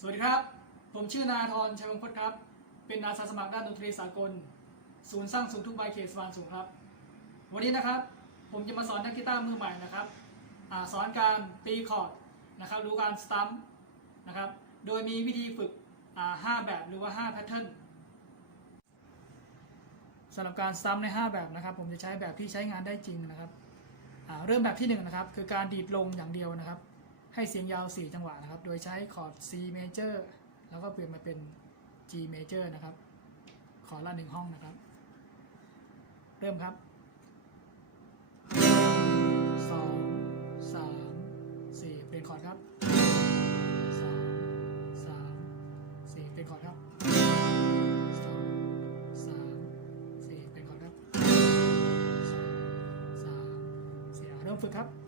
สวัสดีครับ ผมชื่อนาธรชัยวงศ์พจน์ครับ เป็นอาสาสมัครด้านดนตรีสากล ศูนย์สร้างสุขทุกใบเขตสวานสูงครับ วันนี้นะครับ ผมจะมาสอนนักกีตาร์มือใหม่นะครับอาสอนการตีคอร์ดนะครับรู้การสตัมป์นะครับ โดยมีวิธีฝึกอ่าห้าแบบหรือว่า 5 แพทเทิร์นสำหรับการสตัมป์ใน 5 แบบนะครับ ผมจะใช้แบบที่ใช้งานได้จริงนะครับอ่าเริ่มแบบที่1นงนะครับ คือการดีดลงอย่างเดียวนะครับ ให้เสียงยาว 4 จังหวะนะครับ โดยใช้คอร์ด C major แล้วก็เปลี่ยนมาเป็น G major นะครับ ขอร์ดละหนึ่งห้องนะครับ เริ่มครับสองสามสี่เปลี่ยนคอร์ดครับสองสามสี่เปลี่ยนคอร์ดครับสองสามสี่เปลี่ยนคอร์ดครับสองสามสี่เริ่มฝึกครับ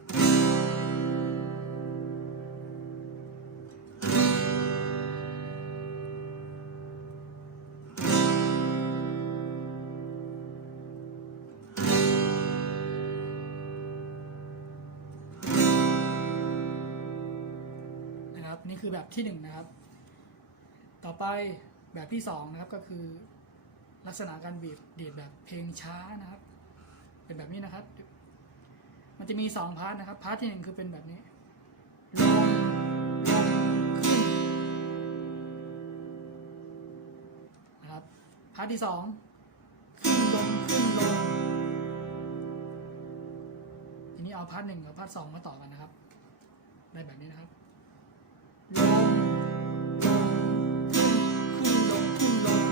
นี่คือแบบที่หนึ่งนะครับ ต่อไปแบบที่สองนะครับก็คือลักษณะการบีบดีดแบบเพลงช้านะครับ เป็นแบบนี้นะครับ มันจะมีสองพาร์ทนะครับ พาร์ทที่หนึ่งคือเป็นแบบนี้ลงลงขึ้นนะครับ พาร์ทที่สองขึ้นลงขึ้นลงทีนี้เอาพาร์ทหนึ่งกับพาร์ทสองมาต่อกันนะครับ ได้แบบนี้นะครับ ลงลงขึ้นขึ้นลงขึ้นลง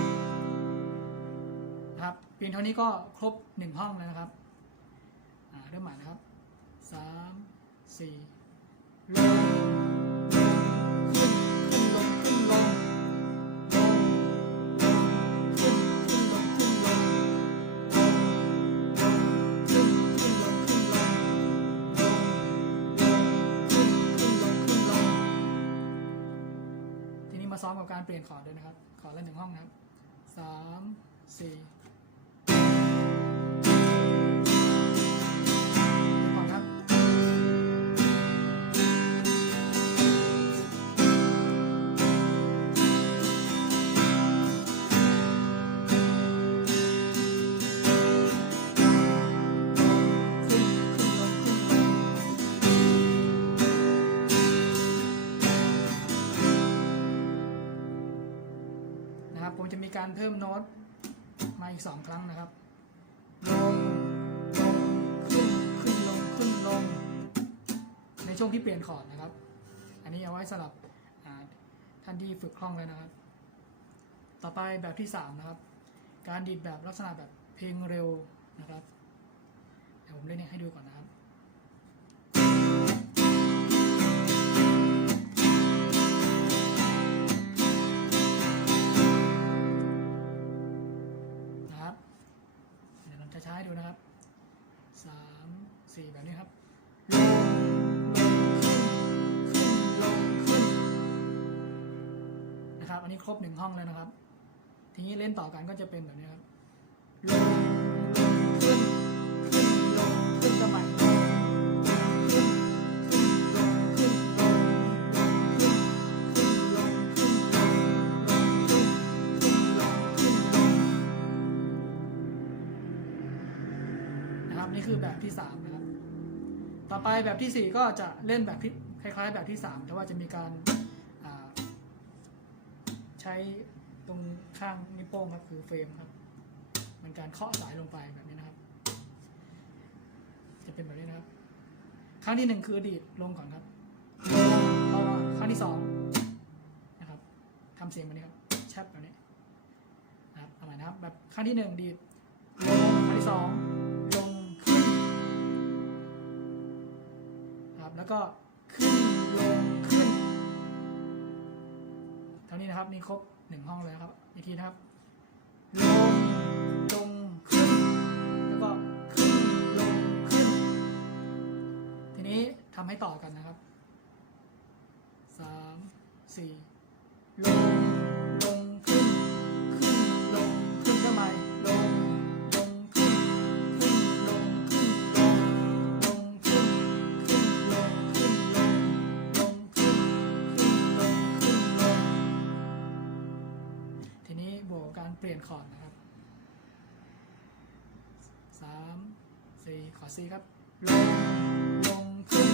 นะครับเพียงเท่านี้ก็ครบหนึ่งห้องแล้วนะครับเริ่มใหม่นะครับสามสี่ลง ซ้อมกับการเปลี่ยนคอร์ดด้วยนะครับคอร์ดละหนึ่งห้องนะครับสามสี่ นะครับ ผมจะมีการเพิ่มโน้ตมาอีกสองครั้งนะครับลงลงขึ้นขึ้นลงขึ้นลง ในช่วงที่เปลี่ยนคอร์ดนะครับ อันนี้เอาไว้สำหรับท่านที่ฝึกคล่องแล้วนะครับ ต่อไปแบบที่สามนะครับ การดีดแบบลักษณะแบบเพลงเร็วนะครับเดี๋ยวผมเล่นให้ดูก่อนนะครับนะครับ ใช้าๆดูนะครับสามสี่แบบนี้ครับลงลงขึ้นขึ้นลงขึ้นนะครับ อันนี้ครบหนึ่งห้องแล้วนะครับ ทีนี้เล่นต่อกันก็จะเป็นแบบนี้ครับ แบบที่3นะครับ ต่อไปแบบที่ 4 ก็จะเล่นแบบคล้าย ๆ แบบที่ 3 แต่ว่าจะมีการใช้ตรงข้างนิ้วโป้งครับคือเฟรมครับมันการเคาะสายลงไปแบบนี้นะครับ จะเป็นแบบนี้นะครับ ครั้งที่ 1 คือดีดลงก่อนครับพอครั้งที่2นะครับทำเสียงแบบนี้ครับแชปแบบนี้นะครับอะไรนะครับแบบครั้งที่ 1 ดีดครั้งที่2 แล้วก็ขึ้นลงขึ้น เท่านี้นะครับนี่ครบหนึ่งห้องเลยครับ อีกทีนะครับ ลง ลง ขึ้น แล้วก็ขึ้น ลง ขึ้น ทีนี้ทำให้ต่อกันนะครับสามสี่ลง เปลี่ยนคอร์ดนะครับสามสี่ขอซีครับ ลง ลง ขึ้น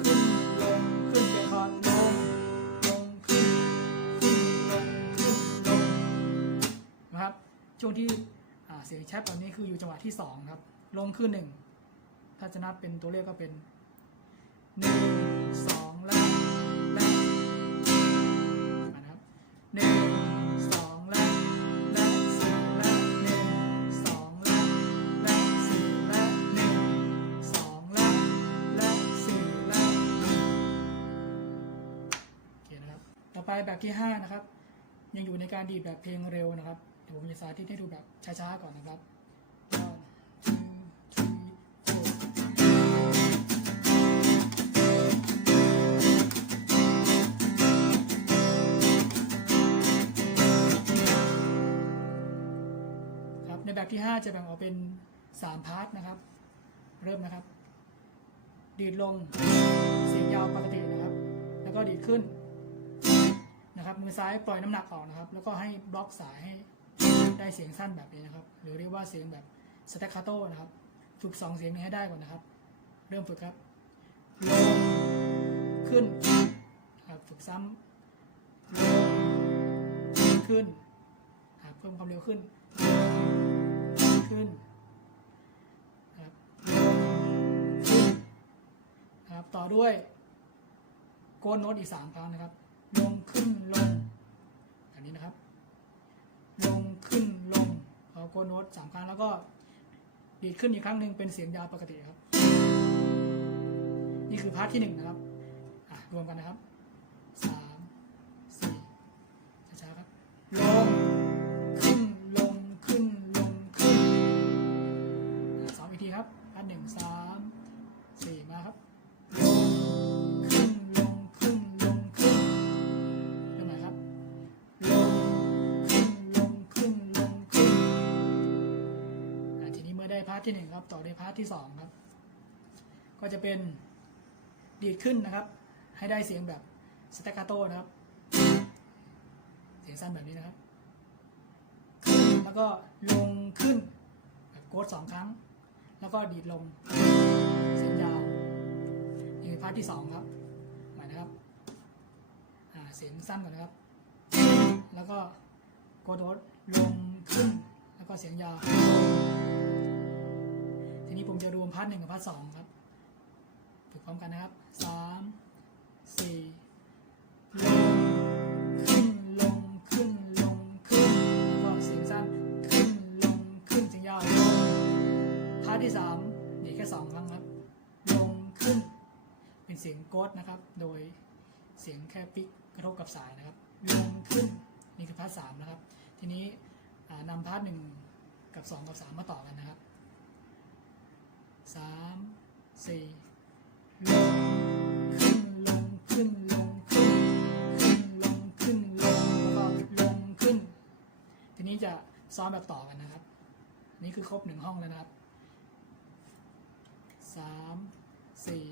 ขึ้น ลง ขึ้นเปลี่ยนคอร์ดลง ลง ขึ้น ขึ้น ลง ขึ้น ลง นะครับ ช่วงที่เสียงแชปแบบนี้คืออยู่จังหวะที่สองครับ ลงขึ้นหนึ่งถ้าจะนับเป็นตัวเลขก็เป็นหนึ่งส ไปแบบที่ห้านะครับ ยังอยู่ในการดีดแบบเพลงเร็วนะครับเดี๋ยวผมจะสาธิตให้ดูแบบช้าๆก่อนนะครับครับในแบบที่ 5 จะแบ่งออกเป็น 3 พาร์ทนะครับ เริ่มนะครับ ดีดลง เสียงยาวปกตินะครับ แล้วก็ดีดขึ้น นะครับมือซ้ายปล่อยน้ำหนักออกนะครับ แล้วก็ให้บล็อกสายให้ได้เสียงสั้นแบบนี้นะครับ หรือเรียกว่าเสียงแบบสเต c คาโต้นะครับ ฝึก2เสียงนี้ให้ได้ก่อนนะครับ เริ่มฝึกครับลงขึ้นครับฝึกซ้ำลงขึ้นครับเพิ่มความเร็วขึ้น ขึ้นครับขึ้นครับต่อด้วยโกนโน้ตอีกสามครั้งนะครับ ลงขึ้นลง อันนี้นะครับ ลงขึ้นลงพอโกนโน้ตสามครั้งแล้วก็ดีดขึ้นอีกครั้งหนึ่งเป็นเสียงยาวปกติครับ นี่คือพาร์ทที่หนึ่งนะครับอะรวมกันนะครับ ทีนี้เมื่อได้พาร์ทที่หนึ่งครับต่อด้วยพาร์ทที่สองครับก็จะเป็นดีดขึ้นนะครับ ให้ได้เสียงแบบสเต c คาโตนะครับ เสียงสั้นแบบนี้นะครับ แล้วก็ลงขึ้นแบบโกดสองครั้ง แล้วก็ดีดลง เสียงยาวนี่คือพาร์ทที่สองครับหม่นะครับเสียงสั้นก่อนนะครับ แล้วก็โกดโดลงขึ้น แล้วก็เสียงยาว นี้ผมจะรวมพาร์ทหนึ่งกับพาร์ทสองครับฝึกพร้อมกันนะครับสามสี่ลงขึ้นลงขึ้นลงขึ้นแล้วก็เสียงสั้นขึ้นลงขึ้นเสียงยาวลงพาร์ทที่สามดีแค่สองครั้งครับ ลงขึ้น เป็นเสียงโกดนะครับ โดยเสียงแค่ปิกกระทบกับสายนะครับลงขึ้นนี่คือพาร์ทสามนะครับ ทีนี้นำพาร์ทหนึ่งกับสองกับสามมาต่อกันนะครับ สามสี่ลงขึ้นลงขึ้นลงขึ้นขึ้นลงขึ้นลงแล้วก็ลงขึ้น ทีนี้จะซ้อมแบบต่อกันนะครับ นี่คือครบหนึ่งห้องแล้วนะครับสามสี่